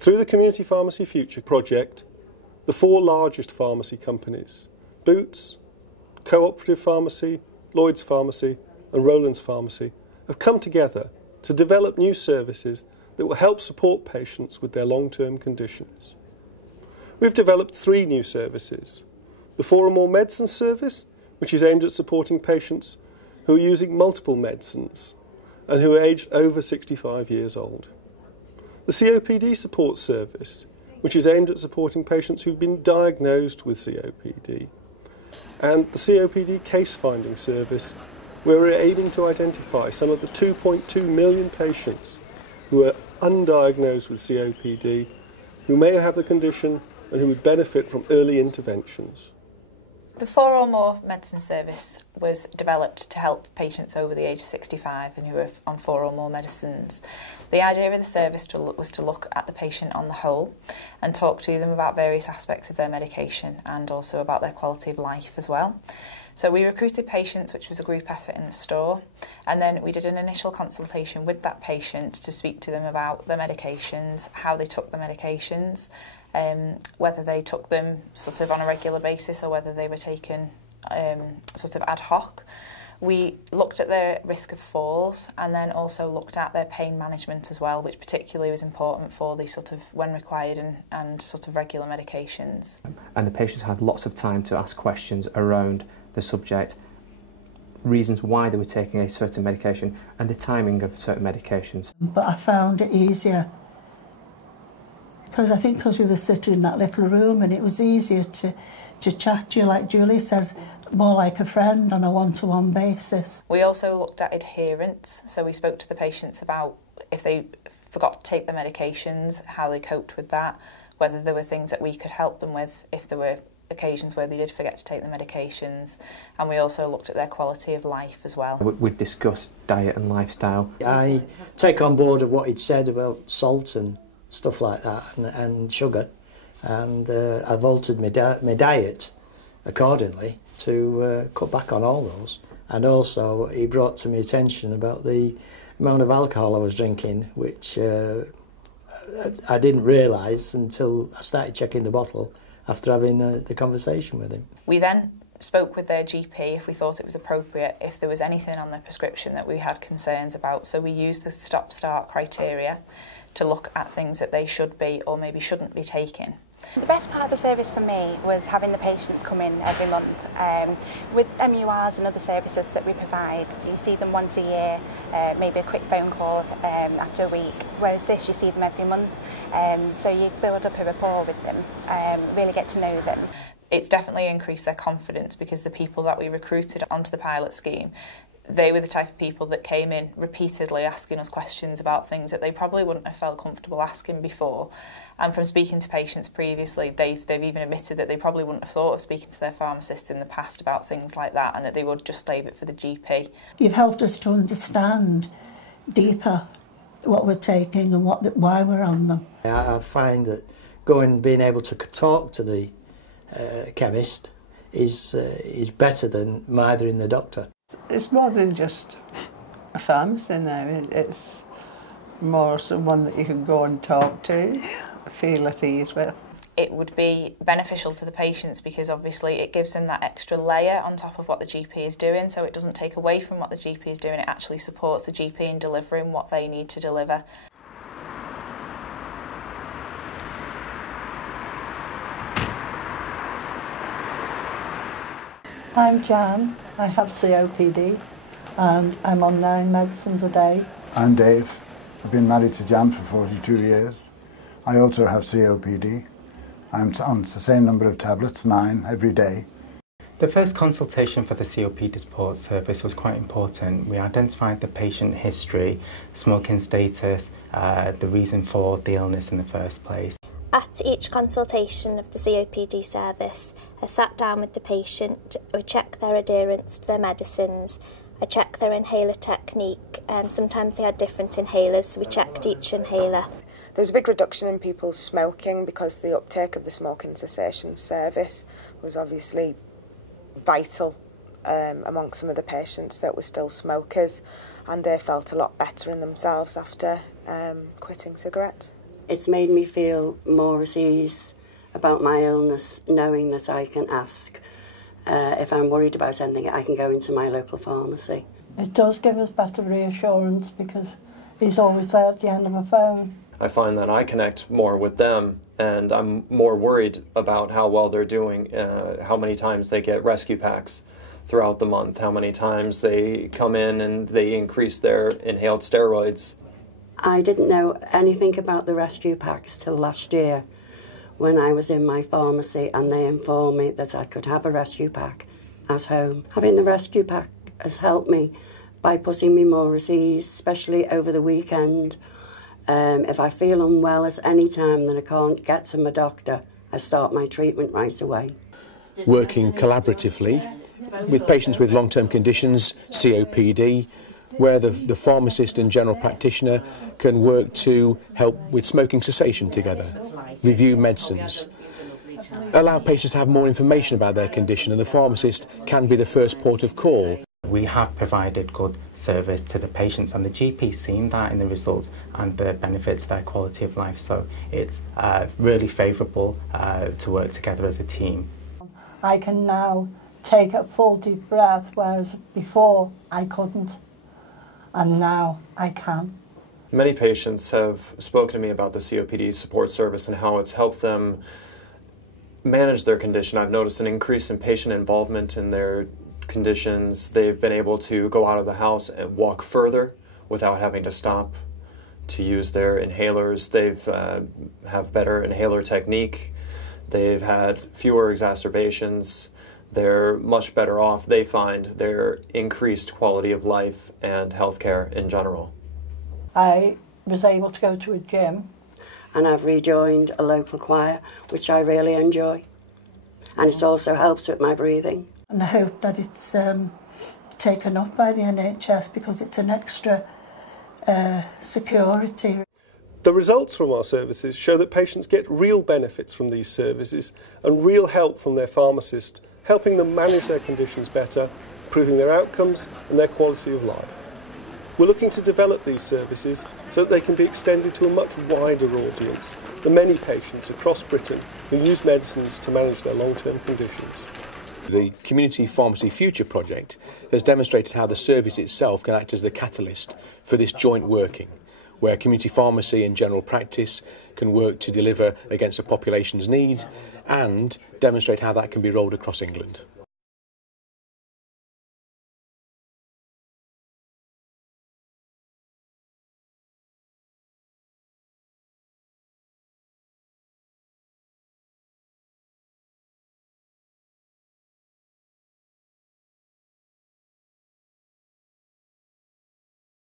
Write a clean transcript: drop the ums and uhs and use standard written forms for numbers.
Through the Community Pharmacy Future project, the 4 largest pharmacy companies, Boots, Cooperative Pharmacy, Lloyd's Pharmacy and Rowland's Pharmacy, have come together to develop new services that will help support patients with their long-term conditions. We've developed 3 new services. The 4 or more medicines service, which is aimed at supporting patients who are using multiple medicines and who are aged over 65 years old. The COPD support service, which is aimed at supporting patients who've been diagnosed with COPD. And the COPD case finding service, where we're aiming to identify some of the 2.2 million patients who are undiagnosed with COPD, who may have the condition and who would benefit from early interventions. The 4 or more medicine service was developed to help patients over the age of 65 and who are on 4 or more medicines. The idea of the service was to look at the patient on the whole and talk to them about various aspects of their medication and also about their quality of life as well. So we recruited patients, which was a group effort in the store, and then we did an initial consultation with that patient to speak to them about their medications, how they took the medications, whether they took them sort of on a regular basis or whether they were taken sort of ad hoc. We looked at their risk of falls and then also looked at their pain management as well, which particularly was important for the sort of when required and sort of regular medications. And the patients had lots of time to ask questions around the subject, reasons why they were taking a certain medication and the timing of certain medications. But I found it easier because we were sitting in that little room and it was easier to chat to you, like Julie says, more like a friend on a one-to-one basis. We also looked at adherence, so we spoke to the patients about if they forgot to take their medications, how they coped with that, whether there were things that we could help them with if there were occasions where they did forget to take the medications, and we also looked at their quality of life as well. We'd discuss diet and lifestyle. I take on board of what he'd said about salt and stuff like that and sugar, and I've altered my diet accordingly to cut back on all those. And also he brought to my attention about the amount of alcohol I was drinking, which I didn't realise until I started checking the bottle after having the conversation with him. We then spoke with their GP if we thought it was appropriate, if there was anything on their prescription that we had concerns about. So we used the stop-start criteria to look at things that they should be or maybe shouldn't be taking. The best part of the service for me was having the patients come in every month. With MURs and other services that we provide, you see them once a year, maybe a quick phone call after a week, whereas this you see them every month, so you build up a rapport with them, really get to know them. It's definitely increased their confidence because the people that we recruited onto the pilot scheme, they were the type of people that came in repeatedly asking us questions about things that they probably wouldn't have felt comfortable asking before. And from speaking to patients previously, they've even admitted that they probably wouldn't have thought of speaking to their pharmacist in the past about things like that, and that they would just leave it for the GP. You've helped us to understand deeper what we're taking and why we're on them. I find that being able to talk to the chemist is better than mithering the doctor. It's more than just a pharmacy now, it's more someone that you can go and talk to, feel at ease with. It would be beneficial to the patients because obviously it gives them that extra layer on top of what the GP is doing, so it doesn't take away from what the GP is doing, it actually supports the GP in delivering what they need to deliver. I'm Jan, I have COPD and I'm on 9 medicines a day. I'm Dave, I've been married to Jan for 42 years. I also have COPD. I'm on the same number of tablets, 9, every day. The first consultation for the COPD support service was quite important. We identified the patient history, smoking status, the reason for the illness in the first place. At each consultation of the COPD service, I sat down with the patient, I checked their adherence to their medicines, I checked their inhaler technique, sometimes they had different inhalers, so we checked each inhaler. There was a big reduction in people's smoking because the uptake of the smoking cessation service was obviously vital amongst some of the patients that were still smokers, and they felt a lot better in themselves after quitting cigarettes. It's made me feel more at ease about my illness, knowing that I can ask if I'm worried about anything, I can go into my local pharmacy. It does give us better reassurance because he's always there at the end of the phone. I find that I connect more with them, and I'm more worried about how well they're doing, how many times they get rescue packs throughout the month, how many times they come in and they increase their inhaled steroids. I didn't know anything about the rescue packs till last year when I was in my pharmacy and they informed me that I could have a rescue pack at home. Having the rescue pack has helped me by putting me more at ease, especially over the weekend. If I feel unwell at any time that I can't get to my doctor, I start my treatment right away. Working collaboratively with patients with long-term conditions, COPD, where the pharmacist and general practitioner can work to help with smoking cessation together, review medicines, allow patients to have more information about their condition, and the pharmacist can be the first port of call. We have provided good service to the patients, and the GP's seen that in the results and the benefits to their quality of life, so it's really favourable to work together as a team. I can now take a full deep breath, whereas before I couldn't, and now I can. Many patients have spoken to me about the COPD support service and how it's helped them manage their condition. I've noticed an increase in patient involvement in their conditions. They've been able to go out of the house and walk further without having to stop to use their inhalers. They've have better inhaler technique. They've had fewer exacerbations. They're much better off. They find their increased quality of life and healthcare in general. I was able to go to a gym. And I've rejoined a local choir, which I really enjoy. And it also helps with my breathing. And I hope that it's taken up by the NHS because it's an extra security. The results from our services show that patients get real benefits from these services and real help from their pharmacist, helping them manage their conditions better, improving their outcomes and their quality of life. We're looking to develop these services so that they can be extended to a much wider audience, the many patients across Britain who use medicines to manage their long-term conditions. The Community Pharmacy Future project has demonstrated how the service itself can act as the catalyst for this joint working, where community pharmacy and general practice can work to deliver against a population's need and demonstrate how that can be rolled across England.